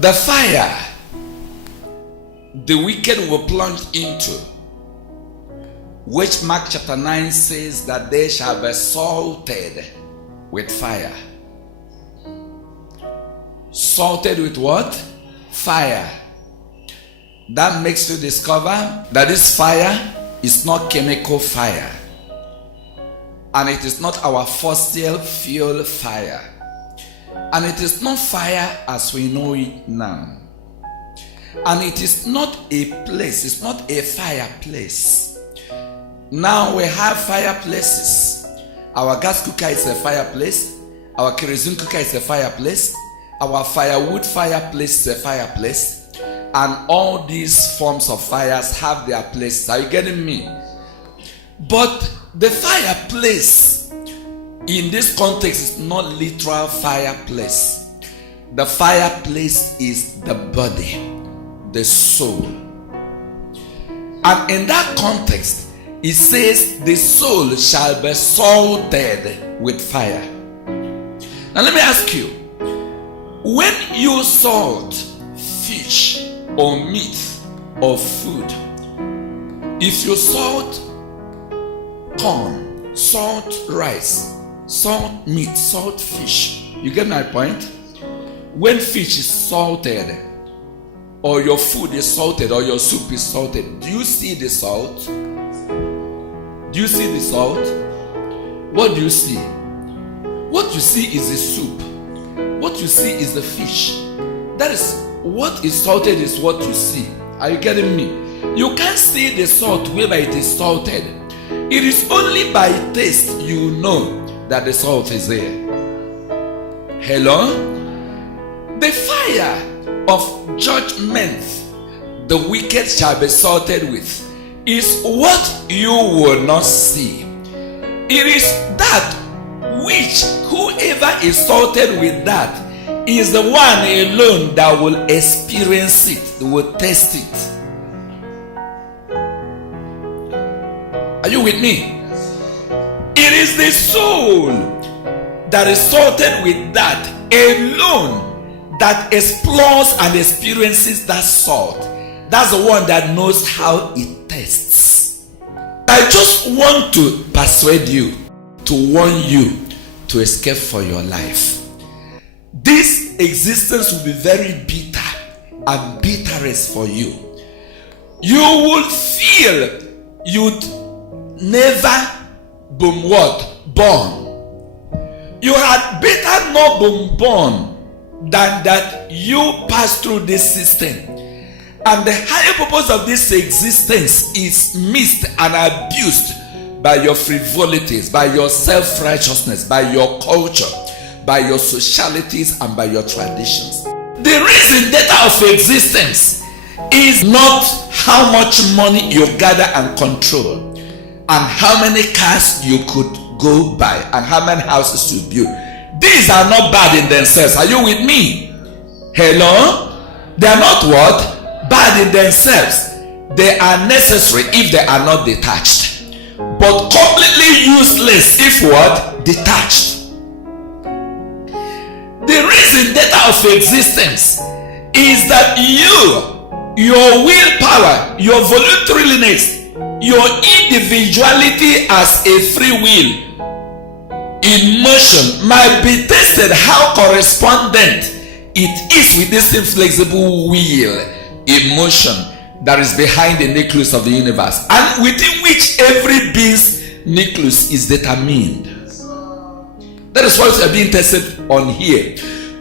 The fire the wicked will plunge into, which Mark chapter 9 says that they shall be salted with fire. Salted with what? Fire. That makes you discover that this fire is not chemical fire, and it is not our fossil fuel fire, and it is not fire as we know it now, and it is not a place, it's not a fireplace. Now we have fireplaces. Our gas cooker is a fireplace, our kerosene cooker is a fireplace, our firewood fireplace is a fireplace, and all these forms of fires have their places. Are you getting me? But the fireplace in this context is not literal fireplace. The fireplace is the body, the soul. And in that context, it says the soul shall be salted with fire. Now let me ask you, when you salt fish or meat or food, if you salt corn, salt rice, salt meat, salt fish, you get my point? When fish is salted, or your food is salted, or your soup is salted, do you see the salt? Do you see the salt? What do you see? What you see is the soup. What you see is the fish. That is what is salted, is what you see. Are you getting me? You can't see the salt whereby it is salted. It is only by taste you know that the salt is there. Hello? The fire of judgment the wicked shall be salted with is what you will not see. It is that which whoever is salted with that is the one alone that will experience it, will taste it. Are you with me? It is the soul that is salted with that alone that explores and experiences that salt. That's the one that knows how it tastes. I just want to persuade you, to warn you, to escape for your life. This existence will be very bitter and bitterest for you. You will feel you'd never been what? Born. You had better not been born than that you pass through this system. And the higher purpose of this existence is missed and abused by your frivolities, by your self-righteousness, by your culture, by your socialities, and by your traditions. The reason data of existence is not how much money you gather and control, and how many cars you could go buy, and how many houses you build. These are not bad in themselves. Are you with me? Hello? They are not what? Bad in themselves. They are necessary if they are not detached, but completely useless if what? Detached. The reason data of existence is that your willpower, your voluntariness, your individuality as a free will in motion might be tested how correspondent it is with this inflexible will in motion that is behind the nucleus of the universe, and within which every being's nucleus is determined. That is what we are being tested on here,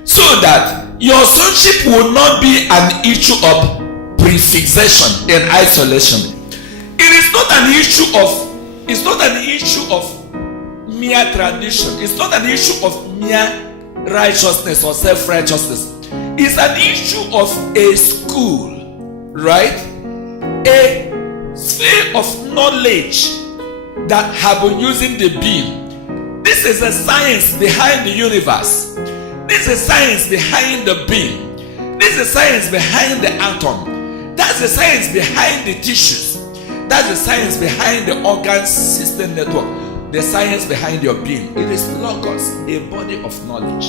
so that your sonship will not be an issue of prefixation and isolation. It is not an issue of, it's not an issue of mere tradition. It's not an issue of mere righteousness or self-righteousness. It's an issue of a school, right? A sphere of knowledge that have been using the being. This is a science behind the universe. This is science behind the beam. This is science behind the atom. That's the science behind the tissues. That's the science behind the organ system network. The science behind your being. It is Logos, a body of knowledge.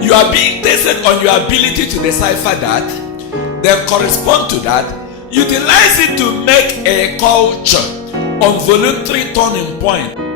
You are being tested on your ability to decipher that, then correspond to that, utilize it to make a culture on voluntary turning point.